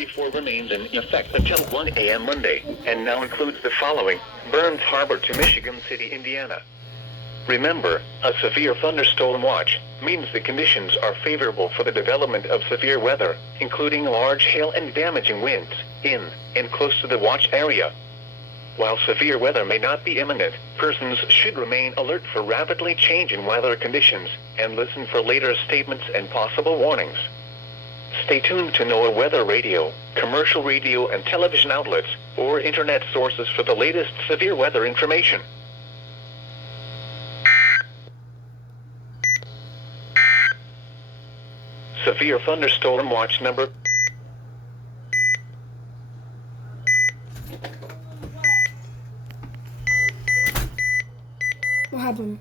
Category 4 remains in effect until 1 a.m. Monday, and now includes the following: Burns Harbor to Michigan City, Indiana. Remember, a severe thunderstorm watch means the conditions are favorable for the development of severe weather, including large hail and damaging winds, in and close to the watch area. While severe weather may not be imminent, persons should remain alert for rapidly changing weather conditions and listen for later statements and possible warnings. Stay tuned to NOAA weather radio, commercial radio and television outlets, or internet sources for the latest severe weather information. Severe thunderstorm watch number. What happened?